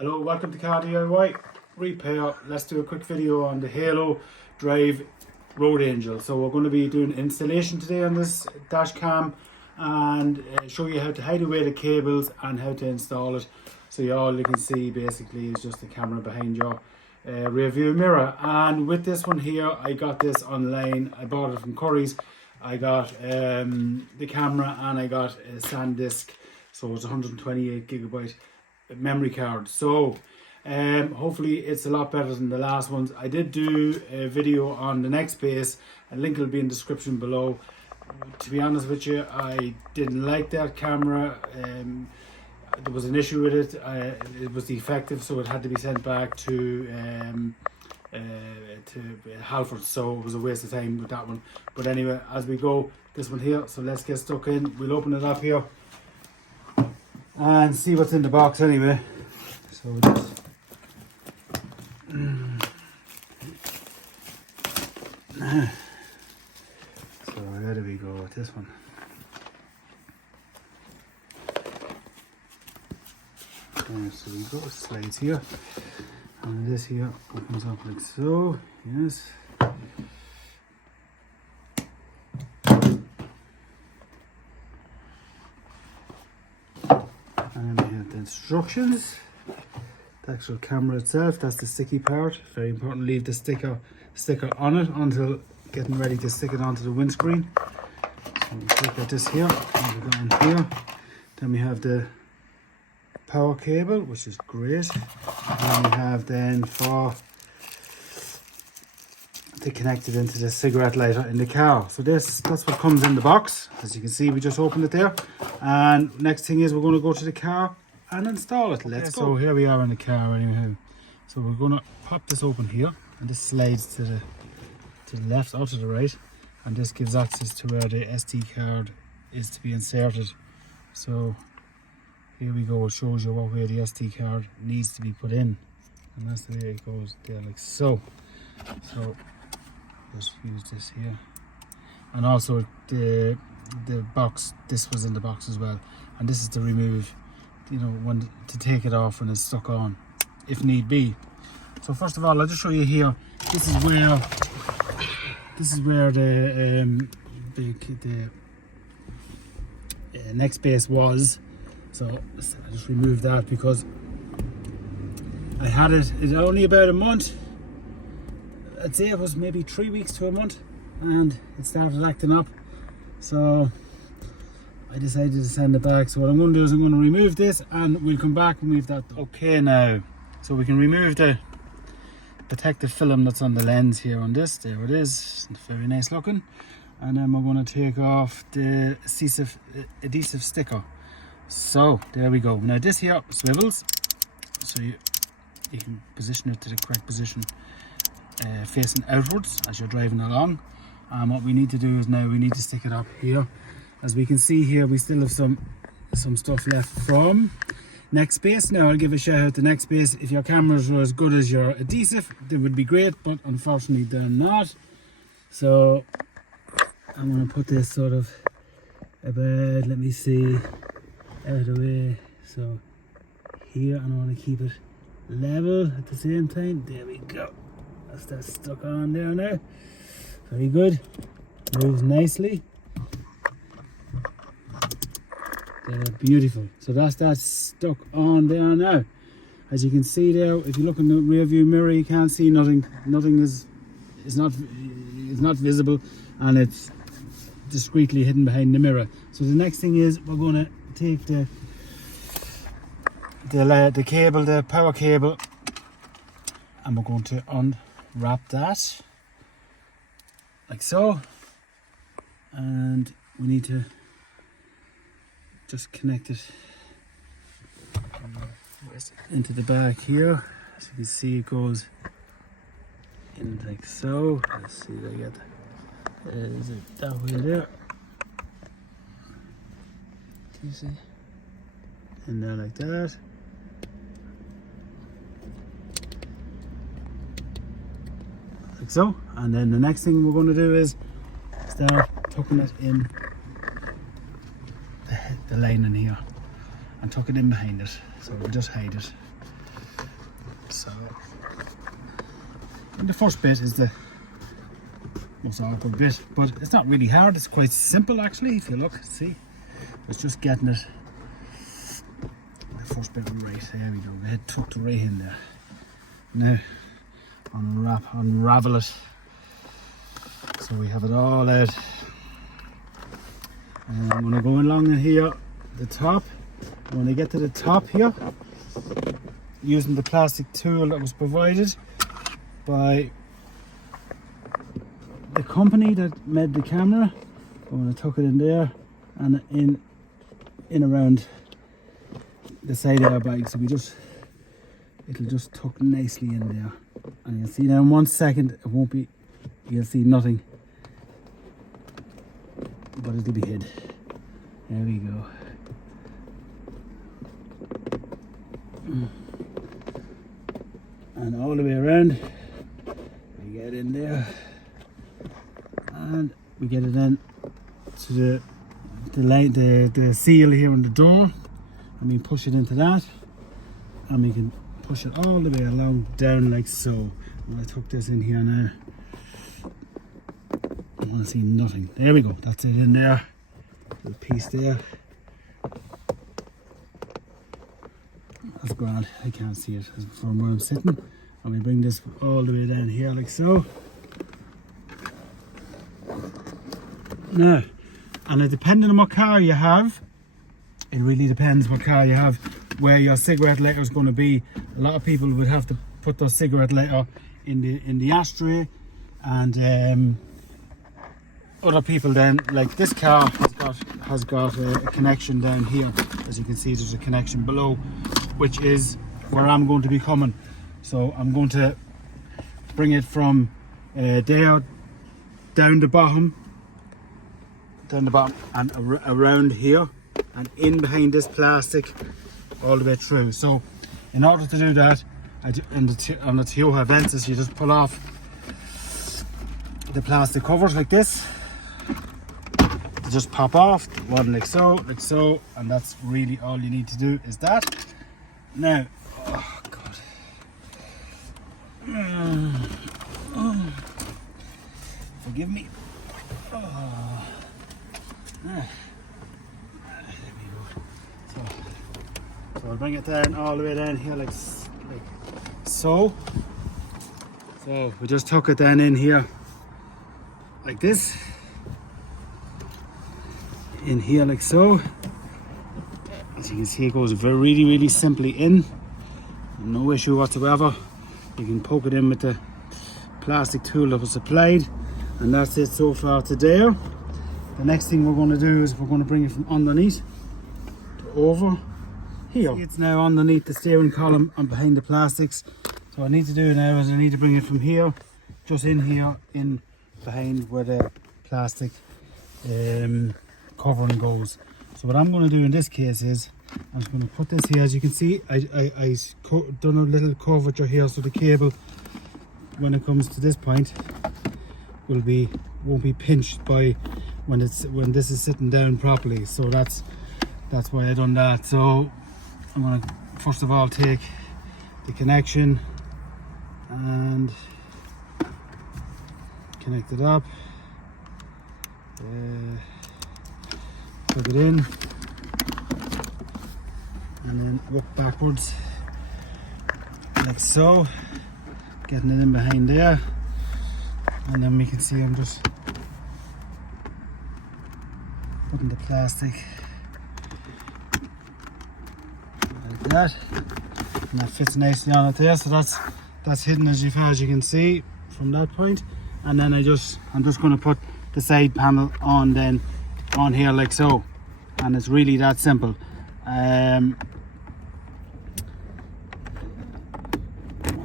Hello, welcome to Car DIY Repair. Let's do a quick video on the Halo Drive Road Angel. So we're going to be doing installation today on this dash cam and show you how to hide away the cables and how to install it. So all you can see basically is just the camera behind your rear view mirror. And with this one here, I got this online. I bought it from Curry's. I got the camera and I got a SanDisk. So it's 128 gigabyte memory card. So hopefully it's a lot better than the last ones. I did do a video on the Nextbase, a link will be in the description below. To be honest with you, I didn't like that camera. There was an issue with it. It was defective, so it had to be sent back to Halford, so it was a waste of time with that one. But anyway, as we go, this one here, so let's get stuck in. We'll open it up here and see what's in the box anyway. So where do we go with this one? Okay, so we go slides here, and this here opens up like so. Yes. And we have the instructions, the actual camera itself, that's the sticky part. Very important, leave the sticker on it until getting ready to stick it onto the windscreen. So we take out this here, and we go in here. Then we have the power cable, which is great. And we have then to connect it into the cigarette lighter in the car. So that's what comes in the box. As you can see, we just opened it there. And next thing is we're going to go to the car and install it. Let's go. So here we are in the car anyhow. So we're going to pop this open here, and this slides to the left or to the right, and this gives access to where the SD card is to be inserted. So here we go. It shows you what way the SD card needs to be put in, and that's the way it goes there, like so. So just use this here, and also the box, this was in the box as well, and this is to remove, when to take it off when it's stuck on if need be. So first of all, I'll just show you here. This is where the Nextbase was. So I just removed that because I had it only about a month. I'd say it was maybe 3 weeks to a month, and it started acting up. So I decided to send it back. So what I'm going to do is I'm going to remove this, and we'll come back and move that. Okay, now, so we can remove the protective film that's on the lens here on this. There it is. It's very nice looking. And then we're going to take off the adhesive sticker. So there we go. Now this here swivels, so you can position it to the correct position, facing outwards as you're driving along. And what we need to do is now we need to stick it up here. As we can see here, we still have some stuff left from Nextbase. Now I'll give a shout out to Nextbase. If your cameras were as good as your adhesive, they would be great, but unfortunately they're not. So I'm going to put this sort of about, let me see, out of the way. So here, and I want to keep it level at the same time. There we go. That's stuck on there now. Very good. Moves nicely. Beautiful. So that's stuck on there now. As you can see there, if you look in the rear view mirror, you can't see nothing. Nothing is not visible, and it's discreetly hidden behind the mirror. So the next thing is we're going to take the cable, the power cable, and we're going to unwrap that like so, and we need to just connect it into the back here. As you can see, it goes in like so. Let's see if I get is it that way there? Do you see? In there like that. Like so. And then the next thing we're going to do is start tucking it in the line in here and tuck it in behind it. So we'll just hide it. So, and the first bit is the most awkward bit, but it's not really hard. It's quite simple actually. If you look, see, it's just getting it. The first bit right. There we go. The head tucked right in there. Now, unravel it. So we have it all out. And I'm going to go along in here, the top. When I get to the top here, using the plastic tool that was provided by the company that made the camera, I'm going to tuck it in there and in around the side of our bag. So it'll just tuck nicely in there. And you'll see now in 1 second, it won't be, you'll see nothing, but it'll be hid. There we go. And all the way around, we get in there, and we get it in to the seal here on the door, and we push it into that, and we can push it all the way along down like so. And I tuck this in here now. I want to see nothing. There we go. That's it in there. Little piece there. That's grand. I can't see it from where I'm sitting. And we bring this all the way down here like so. Now, and depending on what car you have, it really depends what car you have, where your cigarette lighter is going to be. A lot of people would have to put their cigarette lighter in the ashtray, and other people then, like this car has got a connection down here. As you can see, there's a connection below, which is where I'm going to be coming. So I'm going to bring it from there down the bottom, and around here, and in behind this plastic all the way through. So in order to do that, on the Toyota Avensis, you just pull off the plastic covers like this. They just pop off, one like so, and that's really all you need to do is that. Now, oh God. Forgive me. Oh. So I'll bring it down all the way down here like so. So we just tuck it down in here like this. In here like so. As you can see, it goes really simply in. No issue whatsoever. You can poke it in with the plastic tool that was supplied, and that's it so far today. The next thing we're going to do is we're going to bring it from underneath to over here. It's now underneath the steering column and behind the plastics. So what I need to do now is I need to bring it from here, just in here, in behind where the plastic covering goes. So what I'm going to do in this case is I'm just going to put this here. As you can see, I done a little curvature here, so the cable, when it comes to this point, won't be pinched by when this is sitting down properly. So that's why I done that. So I'm going to first of all take the connection and connect it up, plug it in, and then work backwards like so, getting it in behind there, and then we can see I'm just putting the plastic like that, and that fits nicely on it there. So that's hidden as far as you can see from that point. And then I'm just going to put the side panel on here like so, and it's really that simple. 1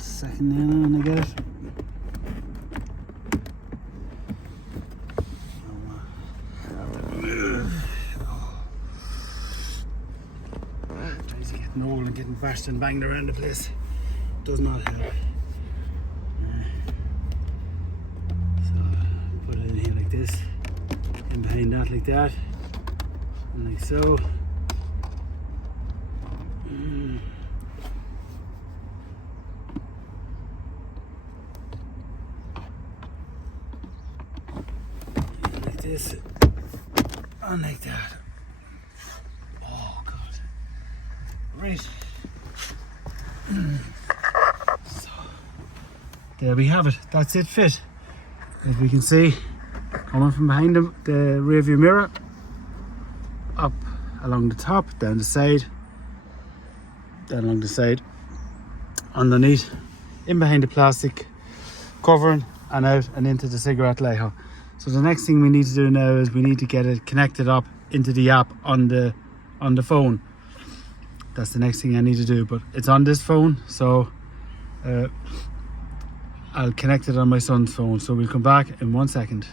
second there now, and I get it. Tries to get old and getting bashed and banged around the place. Does not help. This and behind that like that, and like so. this on like that. Oh god. Right. So there we have it. That's it fit. As we can see, coming from behind the rear view mirror, up along the top, down the side, down along the side, underneath, in behind the plastic covering, and out and into the cigarette lighter. So the next thing we need to do now is we need to get it connected up into the app on the phone. That's the next thing I need to do, but it's on this phone, so I'll connect it on my son's phone. So we'll come back in 1 second.